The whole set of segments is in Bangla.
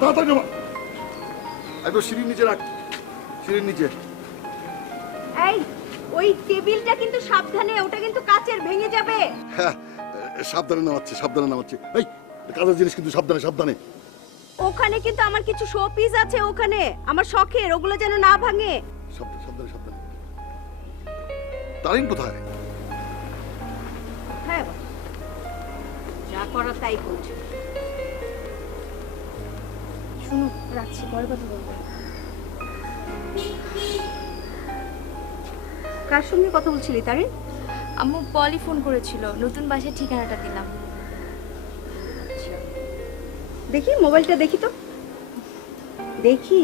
তাড়াতাড়ি নামা। একদম সিঁড়ির নিচে রাখ, সিঁড়ির নিচে। এই ওই টেবিলটা কিন্তু সাবধানে, ওটা কিন্তু কাচের, ভেঙে যাবে। হ্যাঁ, সাবধানে নামাচ্ছে, সাবধানে নামাচ্ছে। এই কাজের জিনিস কিন্তু সাবধানে, সাবধানে। ওখানে কিন্তু আমার কিছু শো পিস আছে, ওখানে আমার শখের, ওগুলো যেন না ভাঙে। সাবধানে, সাবধানে, সাবধানে। তারিন কোথায়? হ্যাঁ, যা করার তাই করছে। শুনো, রাখছি, পরে কথা বলবো। কার সঙ্গে কথা বলছিলি তারিন? আম্মু পলি ফোন করেছিল, নতুন বাসার ঠিকানাটা দিলাম। দেখি মোবাইলটা, দেখি তো, দেখি।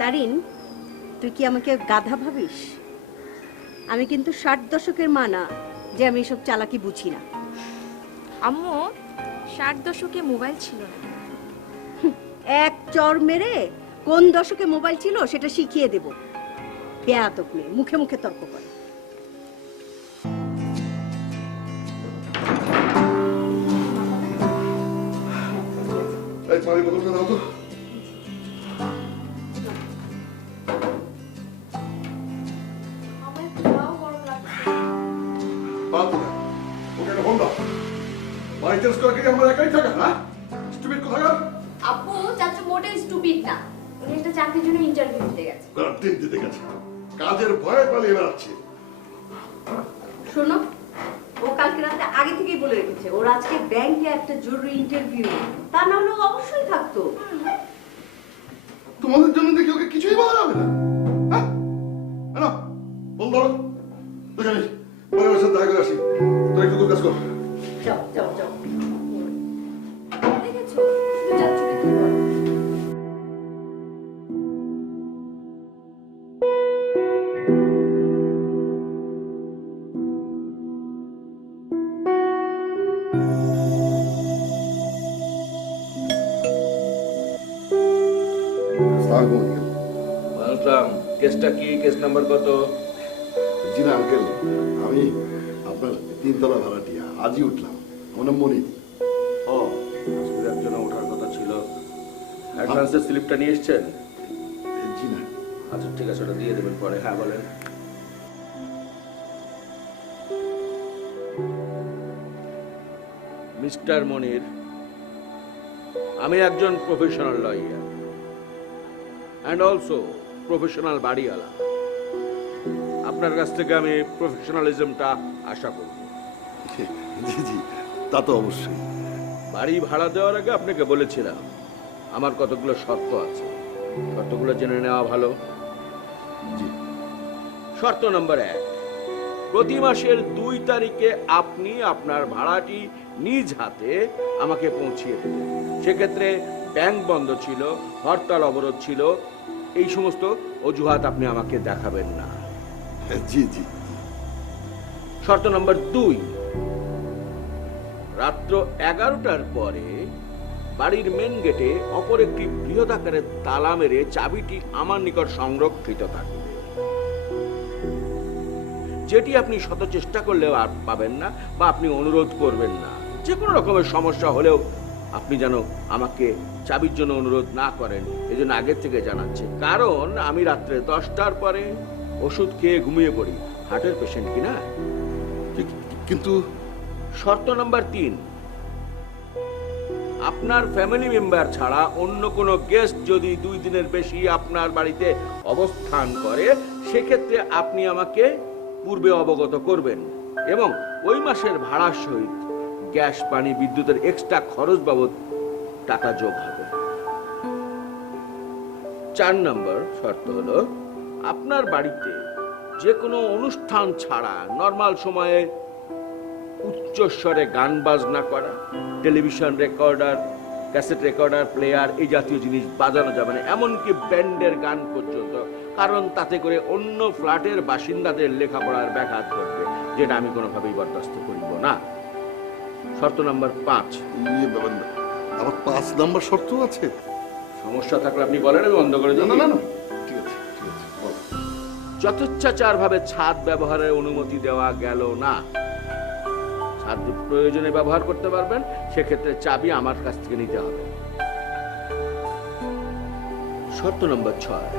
তারিন, তুই কি আমাকে গাধা ভাবিস? আমি কিন্তু 60 দশকের মা না যে আমি এসব চালাকি বুঝি না। আম্মু 60 দশকে মোবাইল ছিল না। এক চর মেরে কোন দশকে মোবাইল ছিল সেটা শিখিয়ে দেব। বেয়াদব মেয়ে, মুখে মুখে তর্ক করে। এই পানি বোতলটা দাও তো। বাদ দে, ওকে একটা ফোন দাও। বাড়ি চেঞ্জ করে কি আমরা একাই থাকা, হ্যাঁ? স্টুপিড কোথাকার? আব্বু চাচু মোটেই স্টুপিড না, উনি একটা চাকরির জন্য ইন্টারভিউ দিতে গেছে। দিন দিতে গেছে, কাজের ভয়ে পালিয়ে বেড়াচ্ছে। শোনো, ও কালকে রাতে আগে থেকেই বলে রেখেছে ওর আজকে ব্যাংকে একটা জরুরি ইন্টারভিউ, তা না হলে ও অবশ্যই থাকতো। তোমাদের জন্য দেখি ওকে কিছুই বলা যাবে না, হ্যাঁ? না বল ধরো, দেখে পরে ওর সাথে দেখা করে আসি। তোর একটু কাজ কর। যাও যাও যাও। দেখেছো চাচুকে কি বলে। কেসটা কি? কেস নাম্বার কত? জি না আঙ্কেল, আমি আপনার 3 তলা ভাড়াটিয়া, আজই উঠলাম। আমার নাম মনির। ও, আজকে একজনে ওঠার কথা ছিল। অ্যাডভান্সের স্লিপটা নিয়ে এসছেন? জি না। আচ্ছা ঠিক আছে, ওটা দিয়ে দেবেন পরে। হ্যাঁ বলেন। মিস্টার মনির, আমি একজন professional law and also professional বাড়িওয়ালা। আপনার কাছ থেকে আমি প্রফেশনালিজমটা আশা করব। জি জি, তা তো অবশ্যই। বাড়ি ভাড়া দেওয়ার আগে আপনাকে বলেছিলাম আমার কতগুলো শর্ত আছে, শর্তগুলো জেনে নেওয়া ভালো। জি। শর্ত নম্বর 1, প্রতি মাসের 2 তারিখে আপনি আপনার ভাড়াটি নিজ হাতে আমাকে পৌঁছিয়ে দেবেন। সেক্ষেত্রে ব্যাংক বন্ধ ছিল, হরতাল অবরোধ ছিল, এই সমস্ত অজুহাত আপনি আমাকে দেখাবেন না। জি জি। শর্ত নম্বর 2, রাত্র 11টার পরে বাড়ির মেন গেটে অপর একটি বৃহদাকারের তালা মেরে চাবিটি আমার নিকট সংরক্ষিত থাকবে, যেটি আপনি শত চেষ্টা করলেও আর পাবেন না বা আপনি অনুরোধ করবেন না। যে কোনো রকমের সমস্যা হলেও আপনি যেন আমাকে চাবির জন্য অনুরোধ না করেন, এই জন্য আগের থেকে জানাচ্ছি। কারণ আমি রাত্রে 10টার পরে ওষুধ খেয়ে ঘুমিয়ে পড়ি, হার্টের পেশেন্ট কিনা। কিন্তু শর্ত নাম্বার 3, আপনার ফ্যামিলি মেম্বার ছাড়া অন্য কোনো গেস্ট যদি 2 দিনের বেশি আপনার বাড়িতে অবস্থান করে, সেক্ষেত্রে আপনি আমাকে পূর্বে অবগত করবেন এবং ওই মাসের ভাড়ার সহিত গ্যাস, পানি, বিদ্যুতের এক্সট্রা খরচ বাবদ টাকা যোগ হবে। 4 নম্বর শর্ত হলো, আপনার বাড়িতে যে কোনো অনুষ্ঠান ছাড়া নর্মাল সময়ে উচ্চস্বরে গান বাজনা করা, television recorder, cassette recorder, player এই জাতীয় জিনিস বাজানো যাবে না, এমনকি ব্যান্ডের গান পর্যন্ত। কারণ তাতে করে অন্য ফ্ল্যাটের বাসিন্দাদের লেখাপড়ার ব্যাঘাত ঘটবে, যেটা আমি কোনোভাবেই বরদাস্ত করিব না। শর্ত নাম্বার 5। আবার 5 নাম্বার শর্ত আছে? সমস্যা থাকলে আপনি বলেন, আমি বন্ধ করে দিই। না না না, ঠিক আছে ঠিক আছে, বল। যথেচ্ছাচার ভাবে ছাদ ব্যবহারের অনুমতি দেওয়া গেল না। আর প্রয়োজনে ব্যবহার করতে পারবেন, সেক্ষেত্রে চাবি আমার কাছ থেকে নিতে হবে। শর্ত নম্বর 6,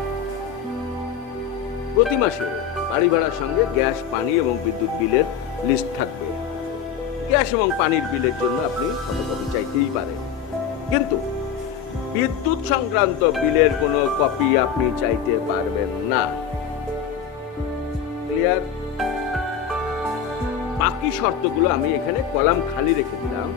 প্রতি মাসে বাড়ি ভাড়ার সঙ্গে গ্যাস, পানি এবং বিদ্যুৎ বিলের লিস্ট থাকবে। গ্যাস এবং পানির বিলের জন্য আপনি ফটোকপি চাইতেই পারেন, কিন্তু বিদ্যুৎ সংক্রান্ত বিলের কোনো কপি আপনি চাইতে পারবেন না। ক্লিয়ার? বাকি শর্তগুলো আমি এখানে কলাম খালি রেখে দিলাম,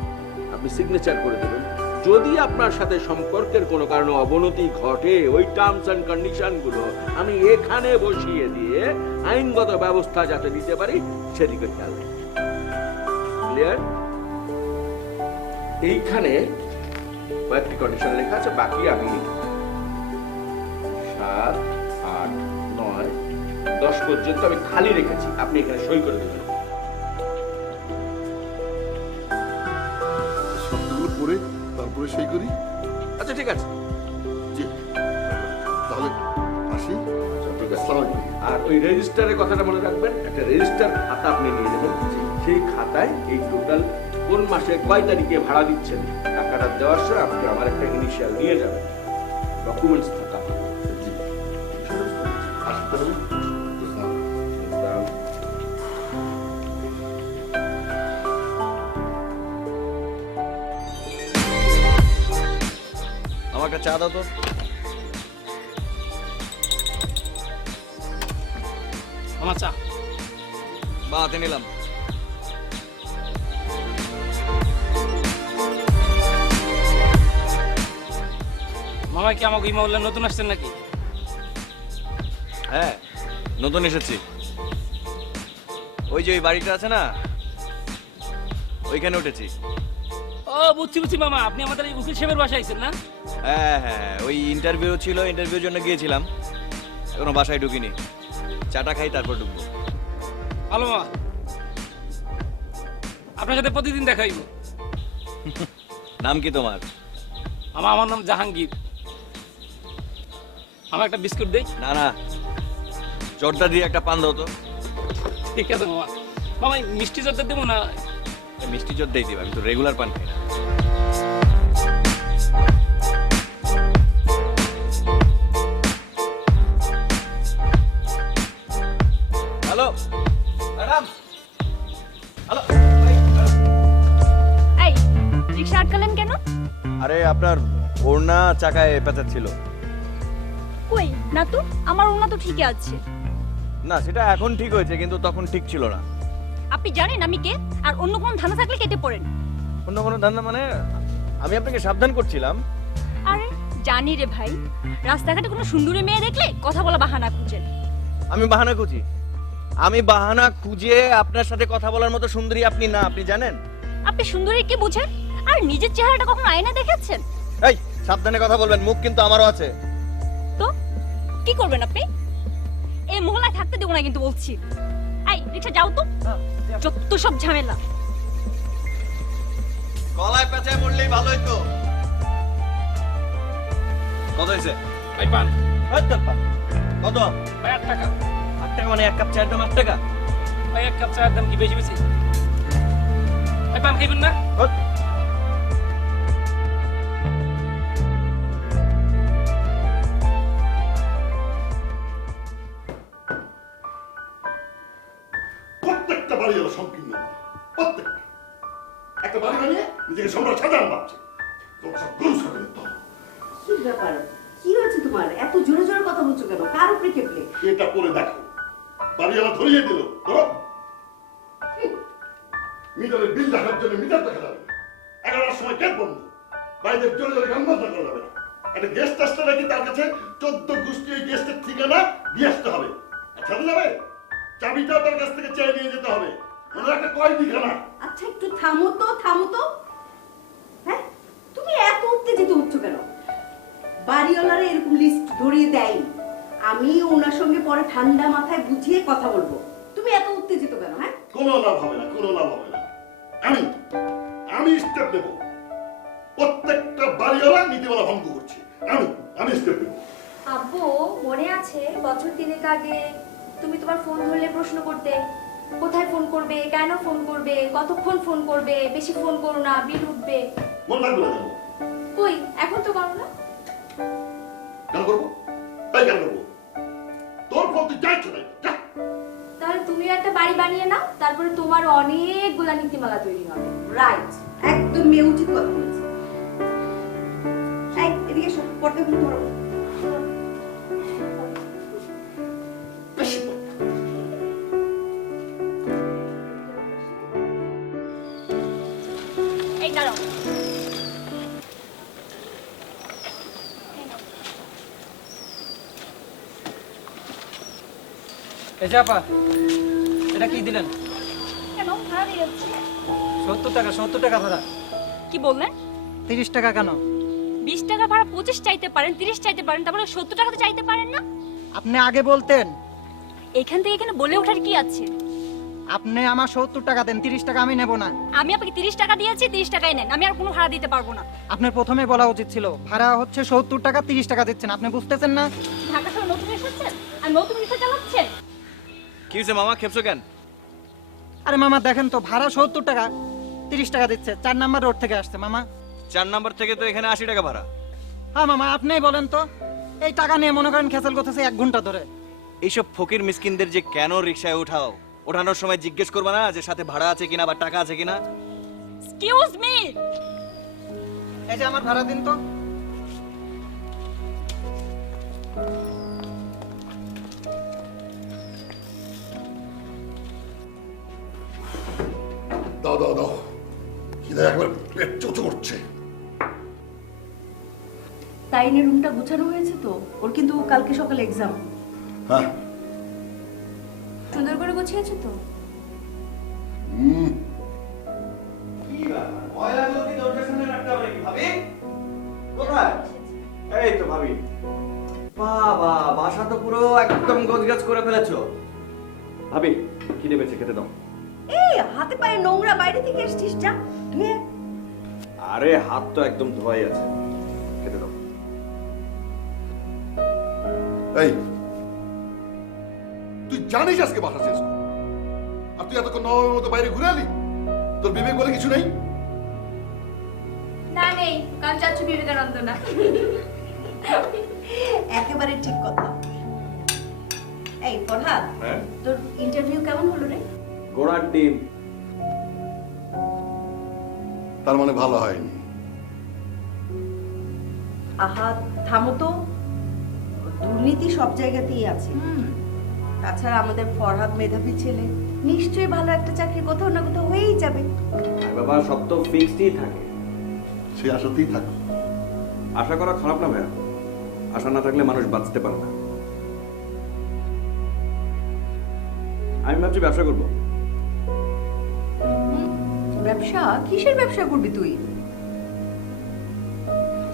আপনি সিগনেচার করে দেবেন। যদি আপনার সাথে সম্পর্কের কোনো কারণে অবনতি ঘটে, ওই টার্মস এন্ড কন্ডিশন গুলো আমি এখানে বসিয়ে দিয়ে আইনগত ব্যবস্থা যাতে নিতে পারি সেদিকে খেয়াল রাখবেন। ক্লিয়ার? এইখানে কয়েকটি কন্ডিশন লেখা আছে, বাকি আমি 7, 8, 9, 10 পর্যন্ত আমি খালি রেখেছি, আপনি এখানে সই করে দেবেন। শব্দগুলো পড়ে তারপরে সই করি। আচ্ছা ঠিক আছে। জি, তাহলে আসি। আচ্ছা, ঠিক আছে। আসসালামু আলাইকুম। আর ওই রেজিস্টারের কথাটা মনে রাখবেন, একটা রেজিস্টার খাতা আপনি নিয়ে নেবেন। সেই খাতায় এই টোটাল কোন মাসে কয় তারিখে ভাড়া দিচ্ছেন টাকাটা দেওয়ার সময় আপনি আমার একটা ইনিশিয়াল নিয়ে যাবেন, ডকুমেন্টস থাকা। জি, আসি তাহলে। আসসালাম। আমার একটা চা দাও তো। আমার চা। বা হাতে নিলাম। মামা কি আমাকে এই মহল্লা নতুন আসছেন নাকি? হ্যাঁ, নতুন এসেছি। ওই যে ওই বাড়িটা আছে না, ওইখানে উঠেছি। ও বুঝছি বুঝছি মামা, আপনি আমাদের এই উকিল সাহেবের বাসায় আইছেন না? হ্যাঁ হ্যাঁ, ওই ইন্টারভিউ ছিল, ইন্টারভিউর জন্য গিয়েছিলাম, এখনো বাসায় ঢুকিনি। চাটা খাই তারপর ঢুকবো। ভালো মামা, আপনার সাথে প্রতিদিন দেখা হইব। নাম কি তোমার? আমার নাম জাহাঙ্গীর। আমার একটা বিস্কুট দেই। না না, জর্দা দিয়ে একটা পান দাও তো। ঠিক আছে মামা। মামা এই মিষ্টি জর্দা দেবো না? এই মিষ্টি জর্দাই দিবা, আমি তো রেগুলার পান খাই না। Hello madam, hello. এই রিকশা আটকালেন কেন? আরে আপনার ওড়না চাকায় পেঁচাচ্ছিল। কই না তো, আমার ওনা তো ঠিকই আছে। না, সেটা এখন ঠিক হয়েছে, কিন্তু তখন ঠিক ছিল না। আপনি জানেন আমি কে? আর অন্য কোন ধান্দা থাকলে কেটে পড়েন। অন্য কোনো ধান্দা মানে? আমি আপনাকে সাবধান করছিলাম। আরে জানি রে ভাই, রাস্তাঘাটে কোনো সুন্দরী মেয়ে দেখলে কথা বলা বাহানা খুঁজেন। আমি বাহানা খুঁজি? আমি বাহানা খুঁজে আপনার সাথে কথা বলার মতো সুন্দরী আপনি না, আপনি জানেন? আপনি সুন্দরী কি বুঝেন? আর নিজের চেহারাটা কখনো আয়না দেখেছেন? এই সাবধানে কথা বলবেন, মুখ কিন্তু আমারও আছে। তো কি করবেন আপনি? এই মহলায় থাকতে দেবো না কিন্তু বলছি। এই রিকশা যাও তো, যত সব ঝামেলা। গলায় পেঁচায় পড়লেই ভালো হইতো। কত হয়েছে? ভাই পান। কত? ভাই 8 টাকা। 8 টাকা মানে এক কাপ চায়ের দাম 8 টাকা? ভাই এক কাপ চায়ের দাম কি বেশি বেশি? ভাই পান খাইবেন না? প্রত্যেকটা বাড়ি হলো সংকীর্ণ, প্রত্যেকটা। একটা বাড়ি বানিয়ে নিজেকে সম্রাট সাজান ভাবছে। তোমার সব গরু ছাগলের দল। কি ব্যাপার? কি হয়েছে তোমার? এত জোরে জোরে কথা বলছো কেন? কার উপরে কেঁপলে? এটা করে দেখো, বাড়িওয়ালা ধরিয়ে দিল। ধরো, মিটারের বিল দেখার জন্য মিটার দেখা যাবে না। 11টার সময় গেট বন্ধ, বাইরে জোরে জোরে গান বাজনা করা যাবে না। একটা গেস্ট আসতে নাকি তার কাছে 14 গোষ্ঠী ওই গেস্টের ঠিকানা দিয়ে আসতে হবে। ছাড়া যাবে? চাবিটা তার কাছ থেকে চেয়ে নিয়ে যেতে হবে। ওনার একটা কয় দিখানা। আচ্ছা একটু থামো তো, থামো তো। হ্যাঁ, তুমি এত উত্তেজিত হচ্ছ কেন? বাড়িওয়ালারা এরকম লিস্ট ধরিয়ে দেয়, আমি ওনার সঙ্গে পরে ঠান্ডা মাথায় বুঝিয়ে কথা বলবো। তুমি এত উত্তেজিত কেন? হ্যাঁ, কোনো লাভ হবে না, কোনো লাভ হবে না। আমি স্টেপ নেব। প্রত্যেকটা বাড়িওয়ালা নীতিমালা ভঙ্গ করছে। আমি স্টেপ নেব। আব্বু মনে আছে বছর 3 আগে তুমি তোমার ফোন ধরলে প্রশ্ন করতে কোথায় ফোন করবে, কেন ফোন করবে, কতক্ষণ ফোন করবে, বেশি ফোন করো না, বিল উঠবে। মন লাগবে না কেন? কই এখন তো করো না। কেন করবো? তাই কেন করবো? তোর ফোন তুই যাই চলে যা। তাহলে তুমিও একটা বাড়ি বানিয়ে নাও, তারপরে তোমার অনেকগুলা নীতিমালা তৈরি হবে। রাইট, একদম মেয়ে উচিত কথা বলেছে। এই এদিকে এসো, পর্দাগুলো ধরো। বেশি বল। এই দাঁড়াও। এই যে আপা, এটা কি দিলেন? কেন ভাড়া দিয়ে যাচ্ছি? 70 টাকা ভাড়া। কি বললেন? 30 টাকা কেন? 20 টাকা ভাড়া 25 চাইতে পারেন, 30 চাইতে পারেন, তারপরে 70 টাকা তো চাইতে পারেন না? আপনি আগে বলতেন। এখান থেকে এখানে বলে ওঠার কি আছে? আপনি আমার 70 টাকা দেন, 30 টাকা আমি নেব না। আমি আপনাকে 30 টাকা দিয়েছি, 30 টাকাই নেন। আমি আর কোনো ভাড়া দিতে পারবো না। আপনার প্রথমে বলা উচিত ছিল ভাড়া হচ্ছে 70 টাকা, 30 টাকা দিচ্ছেন। আপনি বুঝতেছেন না? ঢাকা শহরে নতুন এসেছেন আর নতুন রিক্সা চালাচ্ছেন? কি হয়েছে মামা, খেপছো কেন? আরে মামা দেখেন তো, ভাড়া 70 টাকা, 30 টাকা দিচ্ছে। 4 নাম্বার রোড থেকে আসছে মামা। 4 নাম্বার থেকে তো এখানে 80 টাকা ভাড়া। হ্যাঁ মামা, আপনিই বলেন তো। এই টাকা নিয়ে মনে করেন খেসাল করতেছে 1 ঘন্টা ধরে। এইসব ফকির মিসকিনদের যে কেন রিক্সায় ওঠাও, ওঠানোর সময় জিজ্ঞেস করবা না যে সাথে ভাড়া আছে কিনা বা টাকা আছে কিনা? এক্সকিউজ মি, এই যে আমার ভাড়া দিন তো। দাও দাও দাও, খিদে একবার পেট চোচো করছে। তাইনের রুমটা গুছানো হয়েছে তো? ওর কিন্তু কালকে সকালে এক্সাম। হ্যাঁ, সুন্দর করে গুছিয়েছো তো? এই তো ভাবি। বাবা, বাসা তো পুরো একদম গোছগাছ করে ফেলেছো। ভাবি, খিদে পেয়েছে, খেতে দাও। এই হাতে পায়ে নোংরা, বাইরে থেকে এসেছিস, যা ধুয়ে। আরে হাত তো একদম ধোয়াই আছে, খেতে দাও। এই তুই জানিস আজকে বাসা শেষ, আর তুই এতক্ষণ নবমের মতো বাইরে ঘুরে এলি? তোর বিবেক বলে কিছু নেই? না নেই, কারণ চাচ্ছু বিবেকানন্দ না। একেবারে ঠিক কথা। এই ফরহাদ, হ্যাঁ? তোর ইন্টারভিউ কেমন হলো রে? ঘোড়ার ডিম। তার মানে ভালো হয়নি। আহা থামো তো, দুর্নীতি সব জায়গাতেই আছে। তাছাড়া আমাদের ফরহাদ মেধাবী ছেলে, নিশ্চয়ই ভালো একটা চাকরি কোথাও না কোথাও হয়েই যাবে। আর বাবা, সব তো ফিক্সডই থাকে। সে আশাতেই থাক। আশা করা খারাপ না ভাইয়া, আশা না থাকলে মানুষ বাঁচতে পারে না। আমি ভাবছি ব্যবসা করবো। ব্যবসা? কিসের ব্যবসা করবি তুই?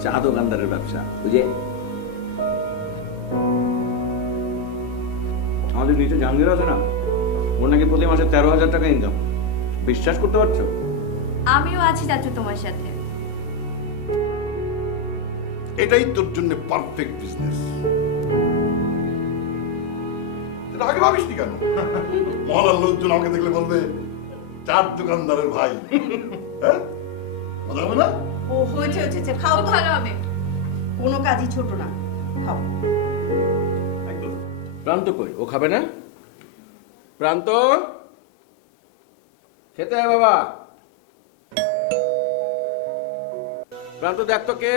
চা দোকানদারের ব্যবসা, বুঝে। আমাদের নিচে জাহাঙ্গীর আছে না, ওর নাকি প্রতি মাসে 13,000 টাকা ইনকাম। বিশ্বাস করতে পারছো? আমিও আছি চাচ্ছু তোমার সাথে। এটাই তোর জন্য পারফেক্ট বিজনেস। এটা আগে ভাবিসনি কেন? মহলার লোকজন আমাকে দেখলে বলবে চার দোকানদারের ভাই। হ্যাঁ, মজা হবে না? ও হয়েছে হয়েছে হয়েছে, খাও তো। ভালো হবে। কোনো কাজই ছোট না, খাও। একদম। প্রান্ত কই? ও খাবে না? প্রান্ত, খেতে হয় বাবা। প্রান্ত, দেখ তো কে।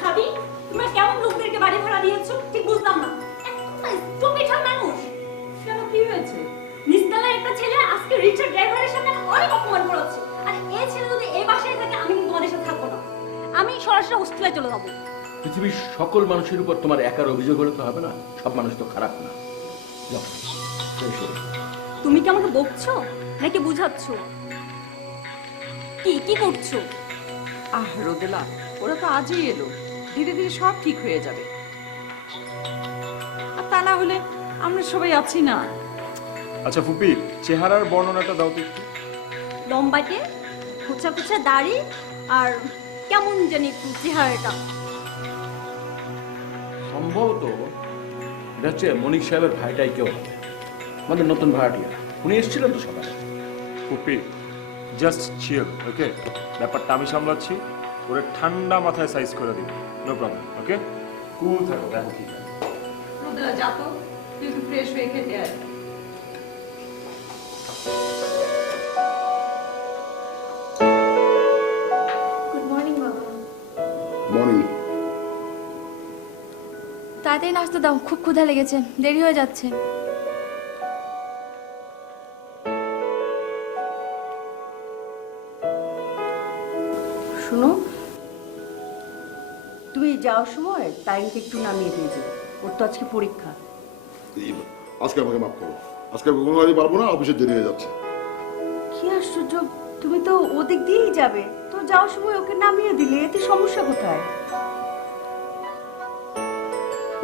ভাবি, তোমরা কেমন লোকদেরকে বাড়ি ভাড়া দিয়েছো ঠিক বুঝলাম না। একদম স্টুপিড মানুষ। কেন, কি হয়েছে? নিস্তালার একটা ছেলে আজকে রিক্সা ড্রাইভারের সামনে অনেক অপমান করেছে। আর এই ছেলে যদি এই বাসায় থাকে, আমি কিন্তু তোমাদের সাথে থাকবো না। আমি সরাসরি হোস্টেলে চলে যাবো। পৃথিবীর সকল মানুষের উপর তোমার একার অভিযোগ হলে তো হবে না, সব মানুষ তো খারাপ না। যাও, এসো। তুমি কি আমাকে বকছো নাকি বুঝাচ্ছো? কি কি করছো? আহ রোদেলা, ওরা তো আজই এলো, ধীরে ধীরে সব ঠিক হয়ে যাবে। আর তা না হলে আমরা সবাই আছি না। আচ্ছা ফুপি, চেহারার বর্ণনাটা দাও তো একটু। লম্বাটে, খোঁচা খোঁচা দাড়ি, আর কেমন জানি একটু চেহারাটা। সম্ভবত এটা হচ্ছে মনিক সাহেবের ভাইটাই কেউ হবে। আমাদের নতুন ভাড়াটিয়া, উনি এসেছিলেন তো সকালে। ফুপি জাস্ট চিল, ওকে? ব্যাপারটা আমি সামলাচ্ছি, ওরে ঠান্ডা মাথায় সাইজ করে দিব, নো প্রবলেম, ওকে? কুল থাকো, দেখো কি হয়। রোদেলা যা তো, তুই একটু ফ্রেশ হয়ে খেতে আয়। গুড মর্নিং বাবা। মর্নিং। তাড়াতাড়ি নাস্তা দাও, খুব ক্ষুধা লেগেছে, দেরি হয়ে যাচ্ছে। শোনো, তুমি যাওয়ার সময় টাইমকে একটু নামিয়ে দিয়ে যাও, ওর তো আজকে পরীক্ষা। আজকে আমাকে মাফ করো, আজকে কোনো কাজে পারবো না, অফিসে দেরি হয়ে যাচ্ছে। কি আশ্চর্য, তুমি তো ওদিক দিয়েই যাবে, তো যাওয়ার সময় ওকে নামিয়ে দিলে এতে সমস্যা কোথায়?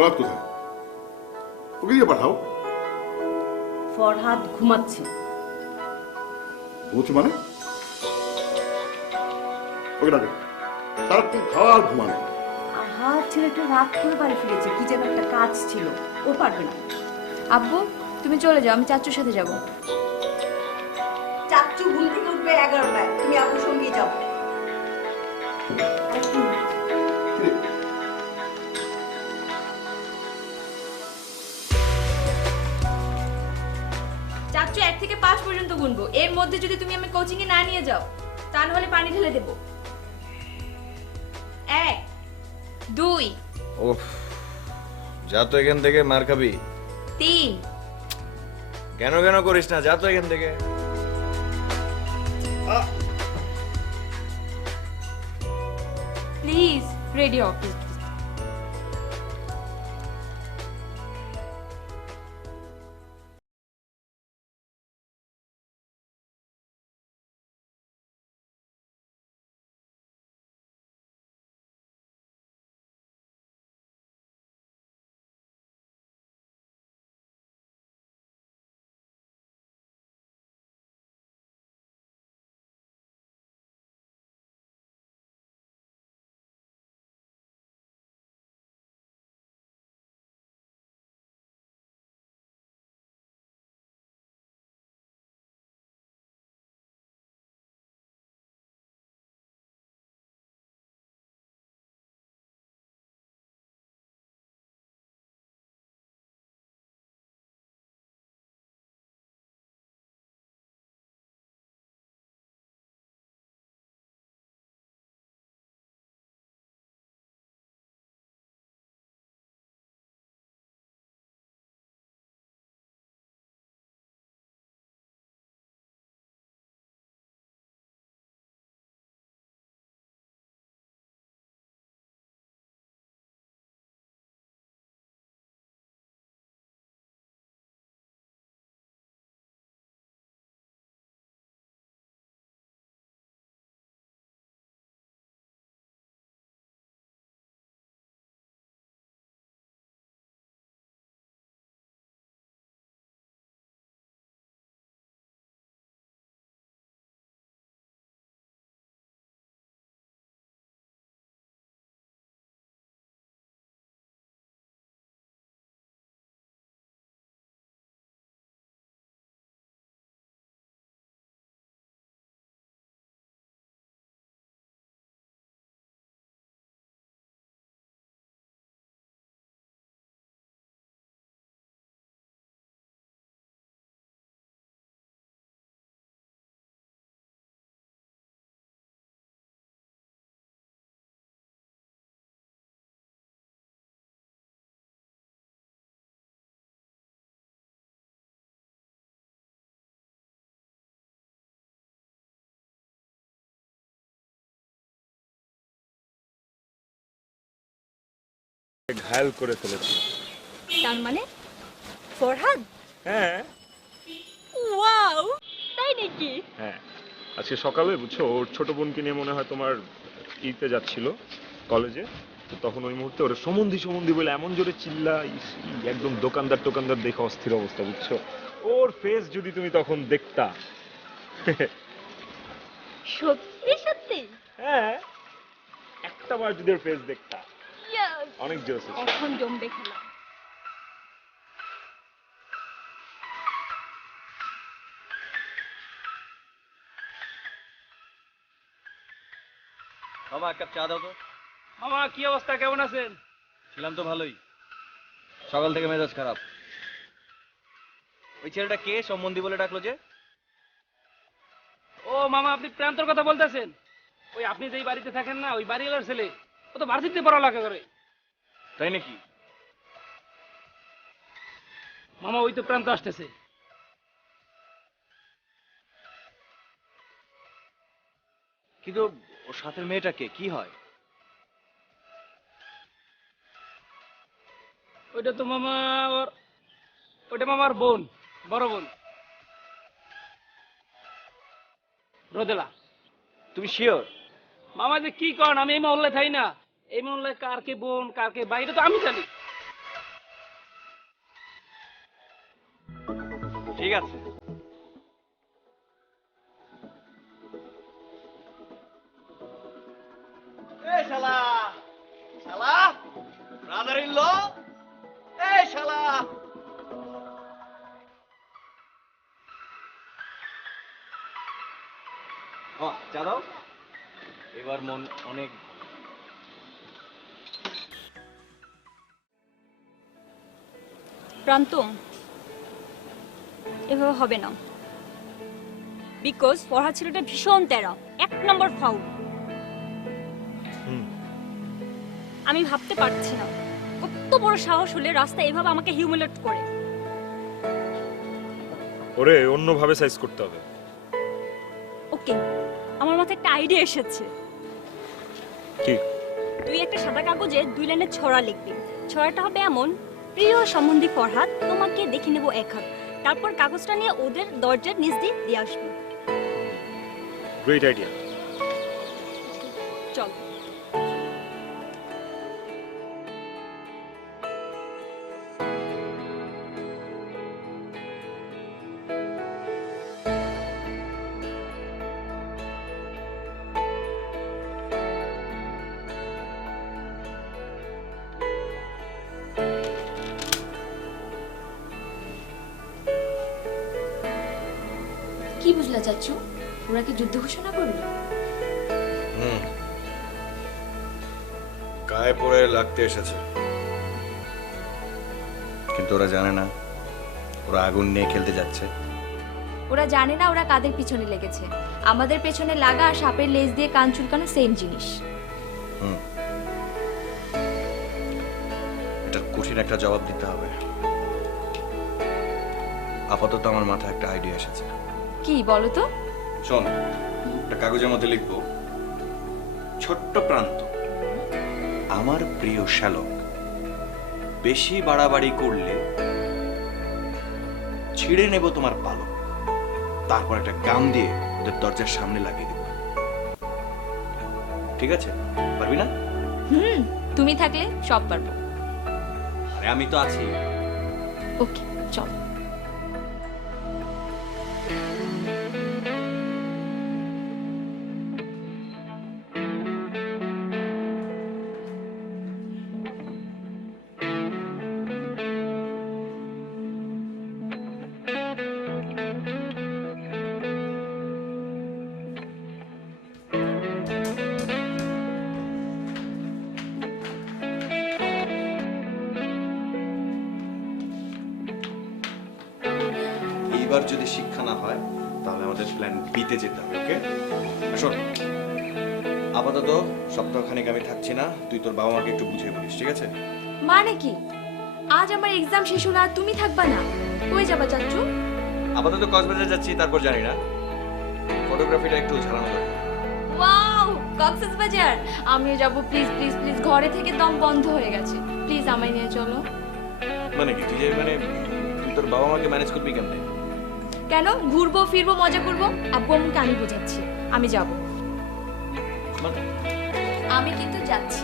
রাত কোথায়? ওকে দিয়ে পাঠাও। ফরহাদ ঘুমাচ্ছে। বলছি মানে? ওকে ডাকে, সারাক্ষণ খাওয়া আর ঘুমানো। আহা, ছেলেটা রাত করে বাড়ি ফিরেছে, কি যেন একটা কাজ ছিল, ও পারবে না। আব্বু তুমি চলে যাও, আমি চাচুর সাথে যাব। চাচ্চু ঘুম থেকে উঠবে 11টায়, তুমি আপুর সঙ্গেই যাও। চাচু 1 থেকে 5 পর্যন্ত গুনবো, এর মধ্যে যদি তুমি আমি কোচিং এ না নিয়ে যাও, তা না হলে পানি ঢেলে দেব। 1 2 ওফ, যা তো এখান থেকে, মার খাবি। 3 কেন কেন করিস না, যা তো এখান থেকে। Please ready office. ঘায়াল করে ফেলেছি। তার মানে ফরহাদ? হ্যাঁ ওয়াও, তাই নাকি? হ্যাঁ, আজকে সকালে বুঝছো, ওর ছোট বোনকে নিয়ে মনে হয় তোমার ইতে যাচ্ছিল কলেজে, তো তখন ওই মুহূর্তে ওর সম্বন্ধী সম্বন্ধী বলে এমন জোরে চিল্লা, একদম দোকানদার টোকানদার দেখে অস্থির অবস্থা, বুঝছো? ওর ফেস যদি তুমি তখন দেখতা। সত্যি সত্যি? হ্যাঁ, একটা বার যদি ওর ফেস দেখতা। ইয়া অনেক জোস আছে। এখন জমবে খেলা। মামা এক কাপ চা দাও তো। মামা কি অবস্থা, কেমন আছেন? ছিলাম তো ভালোই, সকাল থেকে মেজাজ খারাপ। ওই ছেলেটা কে সম্বন্ধী বলে ডাকলো যে? ও মামা, আপনি প্রান্তর কথা বলতেছেন? ওই আপনি যেই বাড়িতে থাকেন না, ওই বাড়িওয়ালার ছেলে। ও তো ভার্সিটিতে পড়ালেখা করে। তাই নাকি? মামা ওই তো প্রান্ত আসতেছে। কিন্তু ওর সাথের মেয়েটা কে, কি হয়? ওইটা তো মামা ওইটা মামার বোন, বড় বোন রোদেলা। তুমি শিওর? মামা যে কি করেন, আমি এই মহল্লায় থাই না। এই মহল্লায় কার কে বোন কার কে ভাই এটা তো আমি জানি। ঠিক আছে। এই শালা, শালা ব্রাদার ইন ল, এই শালা। চা দাও। এবার মন অনেক। প্রান্ত, এভাবে হবে না। বিকজ পড়া ছেলেটা ভীষণ তেরা, 1 নম্বর ফাউল। আমি ভাবতে পারছি না কত বড় সাহস হলে রাস্তায় এভাবে আমাকে হিউমিলেট করে। ওরে অন্যভাবে সাইজ করতে হবে। ওকে, আমার মাথায় একটা আইডিয়া এসেছে। কি? তুই একটা সাদা কাগজে 2 লাইনের ছড়া লিখবি। ছড়াটা হবে এমন: প্রিয় সম্বন্ধী ফরহাদ, তোমাকে দেখে নেব এক হাত। তারপর কাগজটা নিয়ে ওদের দরজার নিচ দিয়ে আসবি। Great idea. চল। কি বুঝলা চাচ্চু, ওরা কি যুদ্ধ ঘোষণা করলো? গায়ে পড়ে লাগতে এসেছে, কিন্তু ওরা জানে না ওরা আগুন নিয়ে খেলতে যাচ্ছে। ওরা জানে না ওরা কাদের পিছনে লেগেছে। আমাদের পেছনে লাগা আর সাপের লেজ দিয়ে কান চুলকানো সেম জিনিস। এটার কঠিন একটা জবাব দিতে হবে। আপাতত আমার মাথায় একটা আইডিয়া এসেছে। কি বলো তো? শোন, একটা কাগজের মধ্যে লিখবো, ছোট্ট প্রান্ত, আমার প্রিয় শ্যালক, বেশি বাড়াবাড়ি করলে ছিঁড়ে নেব তোমার পালক। তারপর একটা গাম দিয়ে ওদের দরজার সামনে লাগিয়ে দেব। ঠিক আছে? পারবি না? তুমি থাকলে সব পারবো। আরে আমি তো আছি। ওকে, চল। এইবার যদি শিক্ষা না হয় তাহলে আমাদের প্ল্যান বিতে যেতে হবে। ওকে? শোন, আপাতত সপ্তাহখানেক আমি থাকছি না, তুই তোর বাবা মাকে একটু বুঝিয়ে বলিস। ঠিক আছে? মানে কি? আজ আমার এক্সাম শেষ হলো আর তুমি থাকবা না? কই যাবা চাচ্চু? আপাতত কক্সবাজার যাচ্ছি, তারপর জানি না। ফটোগ্রাফিটা একটু ঝালানো দরকার। ওয়াও, কক্সবাজার! আমিও যাব। প্লিজ প্লিজ প্লিজ, ঘরে থেকে দম বন্ধ হয়ে গেছে। প্লিজ আমায় নিয়ে চলো। মানে কি, তুই যে তুই তোর বাবা মাকে ম্যানেজ করবি কেমনে? কেন? ঘুরবো ফিরবো মজা করবো। আব্বু আম্মুকে আমি বোঝাচ্ছি আমি যাব। মানে আমি কিন্তু যাচ্ছি।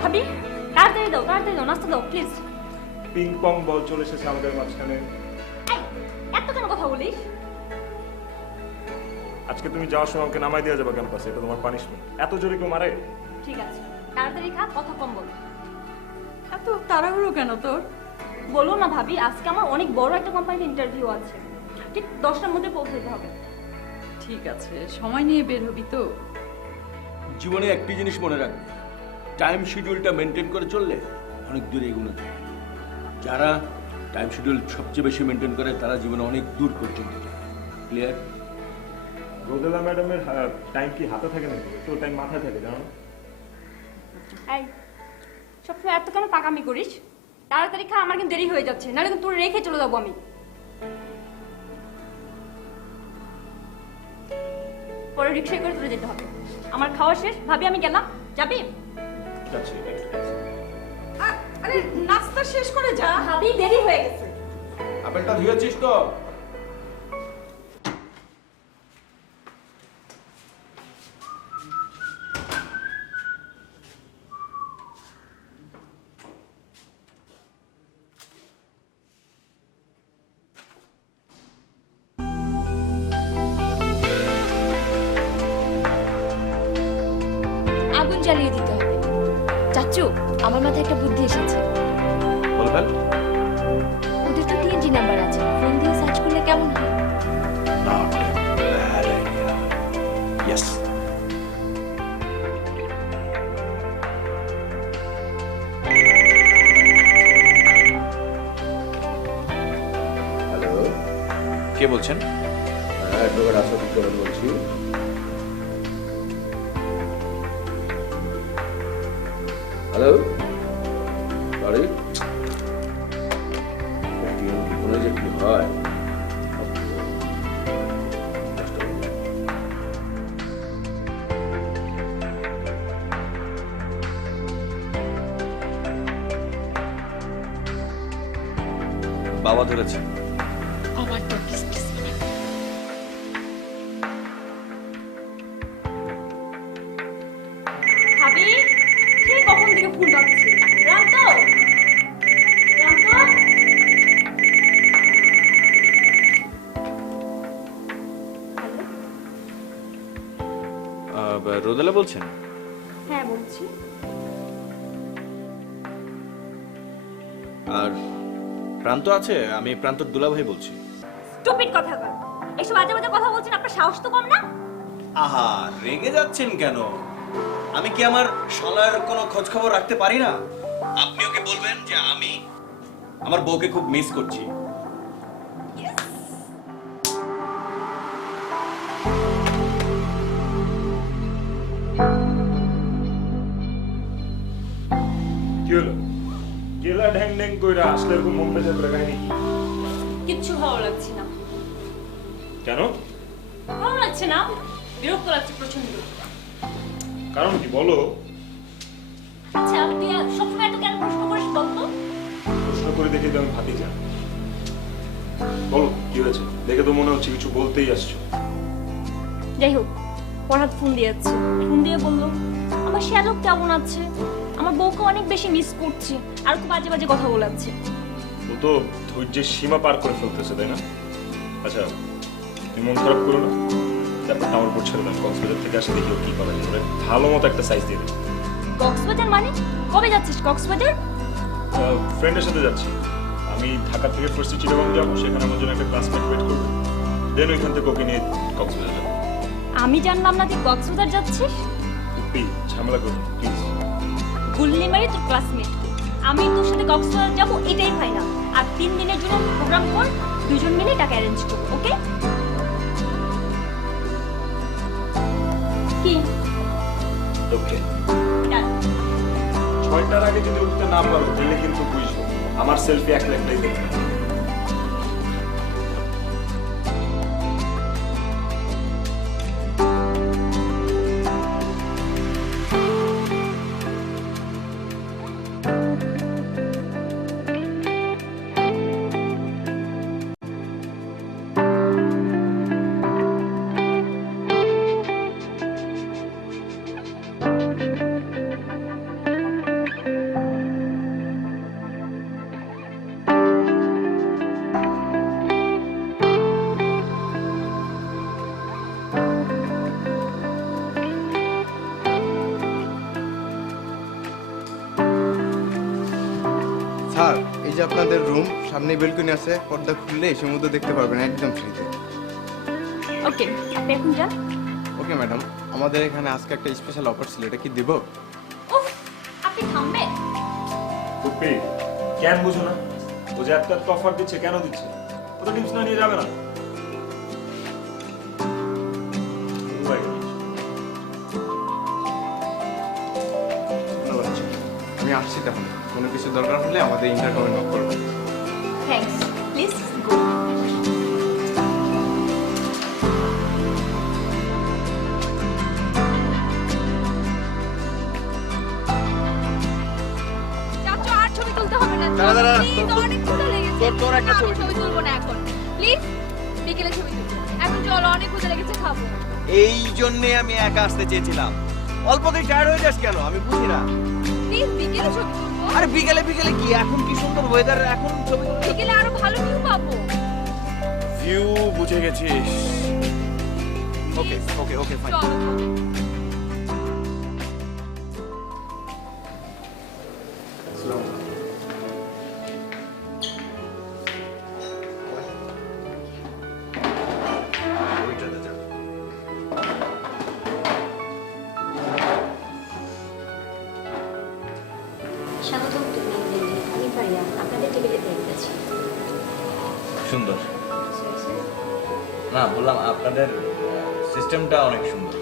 ভাবি, তাড়াতাড়ি দাও, তাড়াতাড়ি দাও, নাস্তা দাও প্লিজ। পিং পং বল চলে এসেছে আমাদের মাঝখানে। এত কেন কথা বলিস? আজকে তুমি যাওয়ার সময় আমাকে নামাই দিয়ে যাবে ক্যাম্পাসে, এটা তোমার পানিশমেন্ট। এত জোরে কেউ মারে? ঠিক আছে, তাড়াতাড়ি খা, কথা কম বল। এত তাড়াহুড়ো কেন তোর? বলো না ভাবি, আজকে আমার অনেক বড় একটা কোম্পানিতে ইন্টারভিউ আছে, ঠিক 10টার মধ্যে পৌঁছে যেতে হবে। ঠিক আছে, সময় নিয়ে বের হবি তো। জীবনে একটি জিনিস মনে রাখবে, টাইম শিডিউলটা মেনটেন করে চললে অনেক দূরে এগোনো যায়। যারা টাইম শিডিউল সবচেয়ে বেশি মেনটেন করে তারা জীবনে অনেক দূর পর্যন্ত যায়। ক্লিয়ার? রোদেলা ম্যাডামের টাইম কি হাতে থাকে নাকি? তো টাইম মাথায় থাকে, জানো? এই সবসময় এত কেন পাকামি করিস? তাড়াতাড়ি খা, আমার কিন্তু দেরি হয়ে যাচ্ছে, নাহলে কিন্তু তোর রেখে চলে যাবো আমি। পরে রিক্সায় করে চলে যেতে হবে। আমার খাওয়া শেষ, ভাবি আমি গেলাম, যাবি? যাচ্ছি, আরে নাস্তা শেষ করে যা। ভাবি দেরি হয়ে গেছে। আপেলটা ধুয়েছিস তো? আগুন জ্বালিয়ে দিতে হবে। চাচু, আমার মাথায় একটা বুদ্ধি এসেছে। বলবেন? ওদের তো 3G নাম্বার আছে, ফোন দিয়ে সার্চ করলে কেমন হয়? Not a bad idea. Yes. Hello, কে বলছেন? অ্যাডভোকেট আসাদুজ্জামান বলছি। হ্যালো, সরি, কোনো যে কি হয়। বাবা ধরেছে। আমার তো business মানে। ভাবি, সে কখন থেকে ফোন বাজছে? রান্ত, রান্ত। রোদেলা বলছেন? হ্যাঁ বলছি। আর প্রান্ত আছে? আমি প্রান্তর দুলাভাই বলছি। স্টুপিড কথা কর। এসব আজে বাজে কথা বলছেন, আপনার সাহস তো কম না? আহা, রেগে যাচ্ছেন কেন? আমি কি আমার শালার কোনো খোঁজ খবর রাখতে পারি না? আপনি ওকে বলবেন যে আমি আমার বউকে খুব মিস করছি। কি হলো? গেলা ঢ্যাং ঢ্যাং কইরা আসলে এরকম মন বেজার করে কাহিনী কি? কিচ্ছু ভালো লাগছে না। কেন? ভালো লাগছে না, বিরক্ত লাগছে প্রচন্ড। কারণ কি বলো? আচ্ছা, তুই সবসময় এত কেন প্রশ্ন করিস বলতো? প্রশ্ন করে দেখে তো আমি ভাবি যান। বলো কি হয়েছে? দেখে তো মনে হচ্ছে কিছু বলতেই আসছো। যাই হোক, পড়াত ফোন দিয়েছে, ফোন দিয়ে বললো আমার শ্যালক কেমন আছে, আমার বউকে অনেক বেশি মিস করছে, আর খুব বাজে বাজে কথা বলাচ্ছে। ও তো ধৈর্যের সীমা পার করে ফেলতেছে, তাই না? আচ্ছা, তুমি মন খারাপ করো না, ব্যাপারটা আমার উপর ছেড়ে দেন। কক্সবাজার থেকে আসে দেখি ও কি করা যায়, ওরে ভালো মতো একটা সাইজ দিয়ে দিই। কক্সবাজার মানে? কবে যাচ্ছিস কক্সবাজার? ফ্রেন্ডের সাথে যাচ্ছি। আমি ঢাকা থেকে ফার্স্টে চিটাগং যাবো, সেখানে আমার জন্য একটা ক্লাসমেট ওয়েট করবে, দেন ওইখান থেকে ওকে নিয়ে কক্সবাজার যাবো। আমি জানলাম না তুই কক্সবাজার যাচ্ছিস। প্লিজ ঝামেলা করুন প্লিজ। গুল্লি মারি তোর ক্লাসমেট, আমি তোর সাথে কক্সবাজার যাবো এটাই ফাইনাল। আর 3 দিনের জন্য প্রোগ্রাম কর, দুজন মিলে টাকা অ্যারেঞ্জ করবো, ওকে? কি? ওকে, ডান। 6টার আগে যদি উঠতে না পারো তাহলে কিন্তু বুঝবো আমার সেলফি 1 লাখটাই দেখবে। যে আপনাদের রুম, সামনে বেলকনি আছে, পর্দা খুললে সমুদ্র দেখতে পারবেন একদম ফ্রিতে। ওকে, আপনি এখন যান। ওকে ম্যাডাম, আমাদের এখানে আজকে একটা স্পেশাল অফার ছিল, এটা কি দেব? উফ, আপনি থামবেন? তুই কেন বুঝো না? ও যে একটা অফার দিচ্ছে, কেন দিচ্ছে? ও তো টিপস না নিয়ে যাবে না। আমি আসছি তখন, কোনো কিছু দরকার হলে আমাদের ইন্টারকমে নক করবো। Thanks, please go. চাচু আর ছবি তুলতে হবে না। দাঁড়া, দাঁড়া। প্লিজ, অনেক ক্ষুধা লেগেছে। তোর একটা আমি ছবি ছবি তুলবো না এখন। প্লিজ, বিকেলে ছবি তুলবো। এখন চলো, অনেক ক্ষুধা লেগেছে, খাবো। এই জন্যে আমি একা আসতে চেয়েছিলাম। অল্পতেই টায়ার্ড হয়ে যাস কেন? আমি বুঝি না। প্লিজ, বিকেলে ছবি তুলবো। আরে বিকেলে বিকেলে কি, এখন কি সুন্দর ওয়েদার, এখন ছবি তুলতে। বিকেলে আরো ভালো ভিউ পাবো। ভিউ বুঝে গেছিস। ওকে ওকে ওকে ফাইন। চলো, চলো। স্বাগতম তুমি আমি পারিয়া আপনাদের টেবিলে দেখতেছি। সুন্দর না, বললাম আপনাদের সিস্টেমটা অনেক সুন্দর।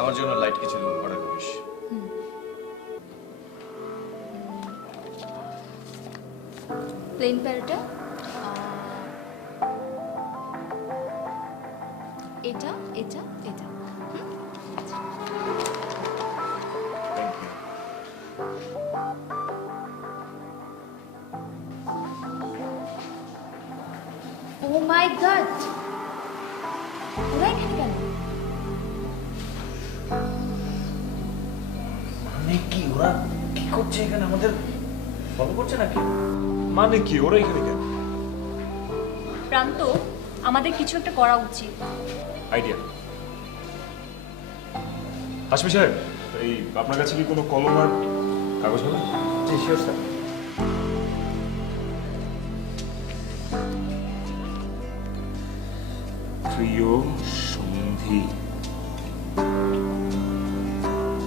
আমার জন্য লাইট কিছু অর্ডার করিস। প্লেন প্যারাটা, এটা এটা এটা। ও মাই গড, ওরা এখানে কেন? মানে কি, ওরা কি করছে এখানে? আমাদের ফলো করছে নাকি? মানে কি, ওরা এখানে কেন? প্রান্ত, আমাদের কিছু একটা করা উচিত। আইডিয়া। হাসমি সাহেব, এই আপনার কাছে কি কোনো কলম আর কাগজ হবে? জি শিওর স্যার। প্রিয় সন্ধি,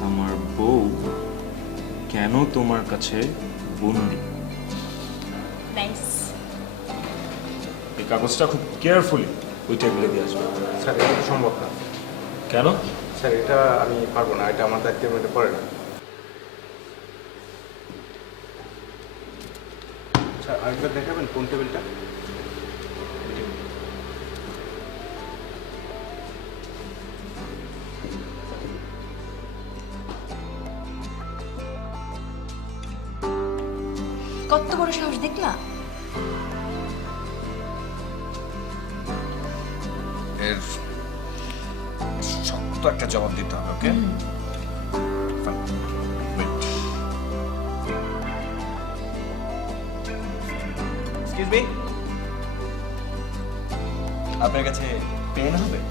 আমার বউ কেন তোমার কাছে বন্দি? নাইস। এই কাগজটা খুব কেয়ারফুলি ওই টেবিলে দিয়ে আসবে। স্যার এটা তো সম্ভব না। কেন? স্যার এটা আমি পারবো না, এটা আমার দায়িত্বের মধ্যে পড়ে না। স্যার আরেকবার দেখাবেন কোন টেবিলটা? কত বড় সাহস দেখলা? এর শক্ত একটা জবাব দিতে হবে। ওকে, এক্সকিউজ মি, আপনার কাছে পেন হবে?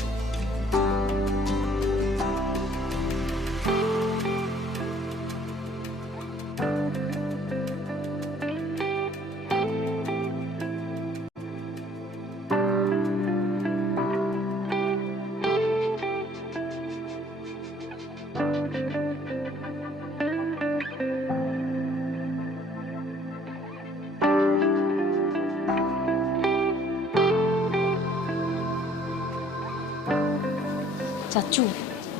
চাচু,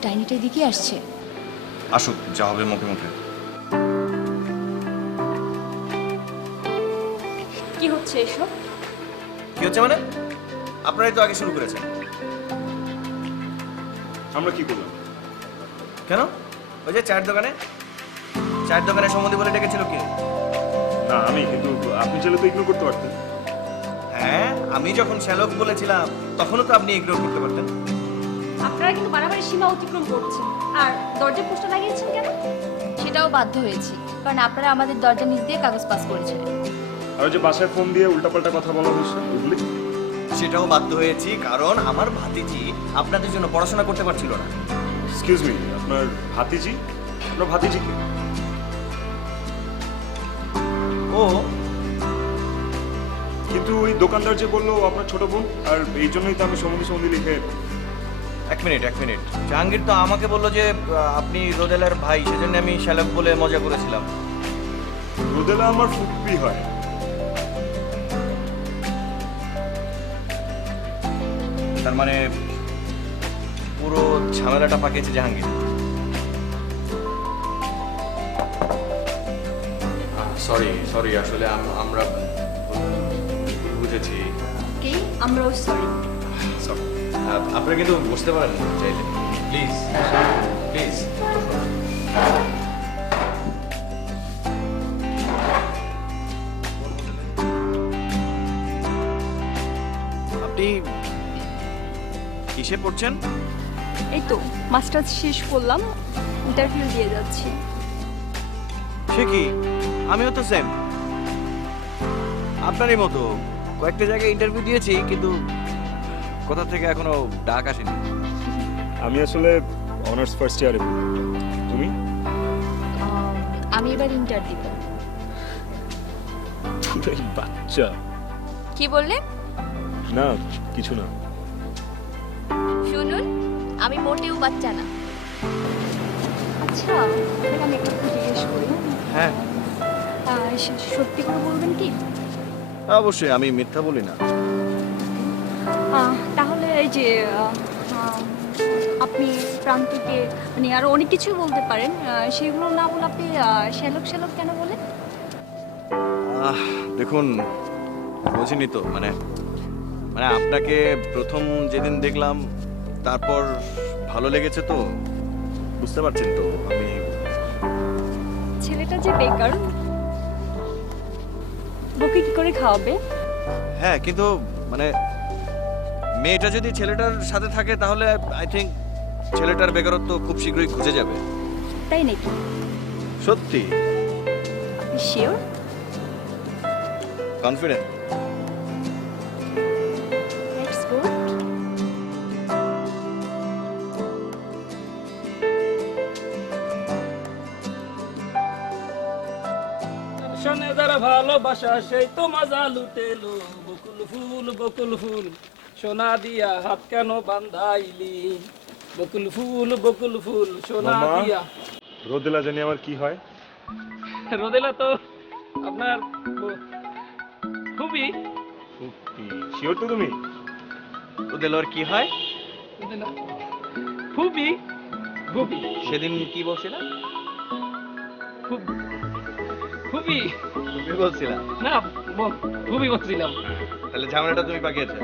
ডাইনিটা এদিকে আসছে। আসুক, যা হবে মুখে মুখে। কি হচ্ছে এসব? কি হচ্ছে মানে? আপনারাই তো আগে শুরু করেছেন। আমরা কি করলাম? কেন? ওই যে চায়ের দোকানে সম্বন্ধে বলে ডেকেছিল কে? না আমি, কিন্তু আপনি চাইলে তো ইগনোর করতে পারতেন। হ্যাঁ, আমি যখন শ্যালক বলেছিলাম তখনও তো আপনি ইগনোর করতে পারতেন। আপনারা কিন্তু বাড়াবাড়ি সীমা অতিক্রম করছেন। আর দরজায় পোস্টার লাগিয়েছেন কেন? সেটাও বাধ্য হয়েছি, কারণ আপনারা আমাদের দরজা নিচ দিয়ে কাগজ পাস করেছিলেন। আর ওই যে বাসায় ফোন দিয়ে উল্টাপাল্টা কথা বলা হয়েছে, বুঝলি? সেটাও বাধ্য হয়েছি, কারণ আমার ভাতিজি আপনাদের জন্য পড়াশোনা করতে পারছিল না। এক্সকিউজ মি, আপনার ভাতিজি? আপনার ভাতিজিকে? ও কিন্তু ওই দোকানদার যে বললো ও আপনার ছোট বোন, আর এই জন্যই তো আমি সম্বন্ধে লিখে। এক মিনিট জাহাঙ্গীর তো আমাকে বললো যে আপনি রোদেলার ভাই, সেজন্য আমি শ্যালক বলে মজা করেছিলাম। রোদেলা আমার ফুপ্পি হয়। তার মানে পুরো ঝামেলাটা পাকিয়েছে জাহাঙ্গীর। সরি আসলে আমরা বুঝেছি। কি আমরাও সরি। আপনারা কিন্তু বুঝতে পারেন চাইলে, প্লিজ প্লিজ। আপনি কিসে পড়ছেন? এই তো মাস্টার্স শেষ করলাম, ইন্টারভিউ দিয়ে যাচ্ছি। সে কি, আমিও তো সেম আপনারই মতো কয়েকটা জায়গায় ইন্টারভিউ দিয়েছি, কিন্তু কোথা থেকে এখনো ডাক আসেনি। আমি আসলে অনার্স ফার্স্ট ইয়ারে। তুমি? আমি এবার ইন্টার দিব। এই বাচ্চা। কি বললে? না কিছু না। শুনুন, আমি মোটেও বাচ্চা না। আচ্ছা, আপনাকে আমি একটা কথা জিজ্ঞেস করি। হ্যাঁ সত্যি করে বলবেন কি? অবশ্যই, আমি মিথ্যা বলি না। তাহলে এই যে আপনি প্রান্তিকে মানে আরো অনেক কিছু বলতে পারেন, সেগুলো না বলে আপনি শ্যালক কেন বলেন? দেখুন, বুঝিনি তো, মানে আপনাকে প্রথম যেদিন দেখলাম তারপর ভালো লেগেছে তো, বুঝতে পারছেন তো। আমি ছেলেটা যে বেকার, বউকে কি করে খাওয়াবে? হ্যাঁ, কিন্তু মানে মেয়েটা যদি ছেলেটার সাথে থাকে তাহলে আই থিঙ্ক ছেলেটার বেকারত্ব খুব শীঘ্রই ঘুচে যাবে। তাই নাকি? সত্যি। আপনি শিওর? কনফিডেন্ট। Let's go. শোনে যারা ভালোবাসা সেই তো মজা লুটেলো, বকুল ফুল সোনা দিয়া হাত কেন বান্ধাইলি, বকুল ফুল সোনা মামা। দিয়া। রোদেলা জানি আমার কি হয়? রোদেলা তো আপনার খুবই। ফুপ্পি। শিওর তো তুমি? ওদের ওর কি হয়? খুবই সেদিন কি বলছিলাম? খুবই তুমি বলছিলাম না, খুবই বলছিলাম। তাহলে ঝামেলাটা তুমি পাকিয়েছো।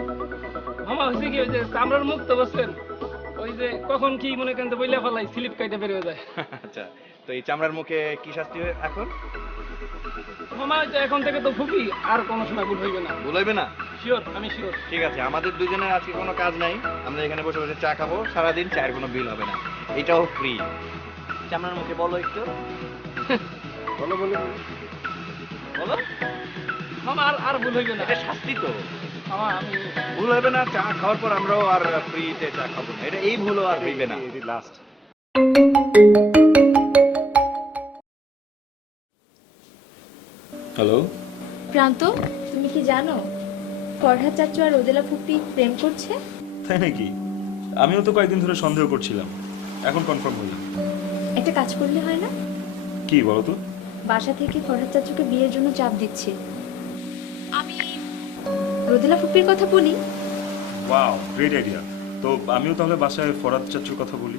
মামা হয়েছে কি, ওই যে চামড়ার মুখ তো বসছেন, ওই যে কখন কি মনে করেন তো বইলা ফেলাই, স্লিপ কাইটে বের হয়ে যায়। আচ্ছা, তো এই চামড়ার মুখে কি শাস্তি হয় এখন? মামা তো এখন থেকে তো খুবই আর কোনো সময় ভুল হইবে না। ভুল হইবে না? শিওর, আমি শিওর। ঠিক আছে, আমাদের দুজনের আজকে কোনো কাজ নাই, আমরা এখানে বসে বসে চা খাবো সারাদিন, চায়ের কোনো বিল হবে না, এটাও ফ্রি। চামড়ার মুখে বলো একটু। বলো বলো বলো। মামা আর ভুল হইবে না। এটা শাস্তি তো মামা, আমি ভুল হবে না। চা খাওয়ার পর আমরাও আর ফ্রিতে চা খাবো না, এটা এই ভুলও আর হইবে না। লাস্ট। হ্যালো প্রান্ত, তুমি কি জানো ফরহাদ চাচু আর রোদেলা ফুপি প্রেম করছে? তাই নাকি? আমিও তো কয়েকদিন ধরে সন্দেহ করছিলাম, এখন কনফার্ম হইলাম। একটা কাজ করলে হয় না? কি বলো তো? বাসা থেকে ফরহাদ চাচুকে বিয়ের জন্য চাপ দিচ্ছে। আমি রোদেলা ফুপির কথা বলি। Wow, great idea. তো আমিও তাহলে বাসায় ফরহাদ চাচুর কথা বলি।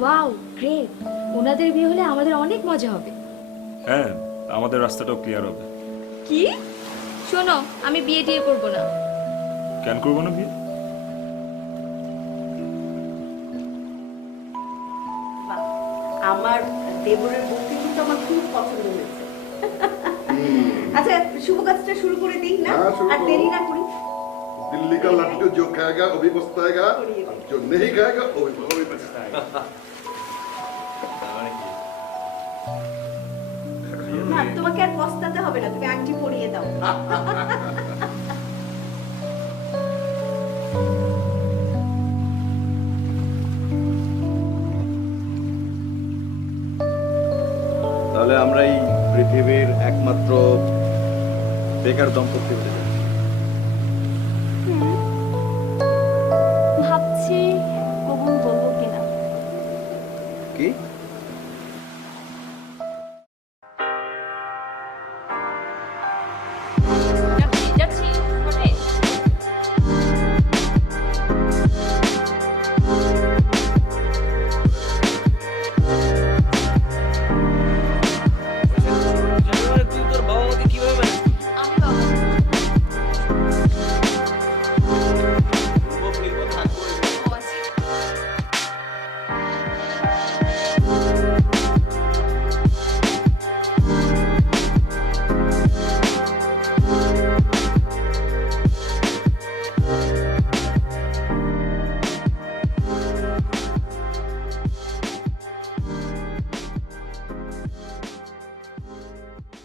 Wow, great. ওনাদের বিয়ে হলে আমাদের অনেক মজা হবে। হ্যাঁ, আমাদের রাস্তাটাও ক্লিয়ার হবে। কি? শোনো, আমি বিয়ে টিয়ে করবো না। কেন করবো না বিয়ে? আমার দেবরের বউকে কিন্তু আমার খুব পছন্দ হয়েছে। আচ্ছা, শুভ কাজটা শুরু করে দিই না, হ্যাঁ, শুরু আর করো। দেরি না করি। दिल्ली का लड्डू जो खाएगा वो भी पछताएगा, जो नहीं खाएगा वो भी पछताएगा। না, তোমাকে আর পস্তাতে হবে না, তুমি আংটি পরিয়ে দাও। আমরাই পৃথিবীর একমাত্র বেকার দম্পতি হতে যাচ্ছি। ভাবছি কবুল বলবো কিনা। কি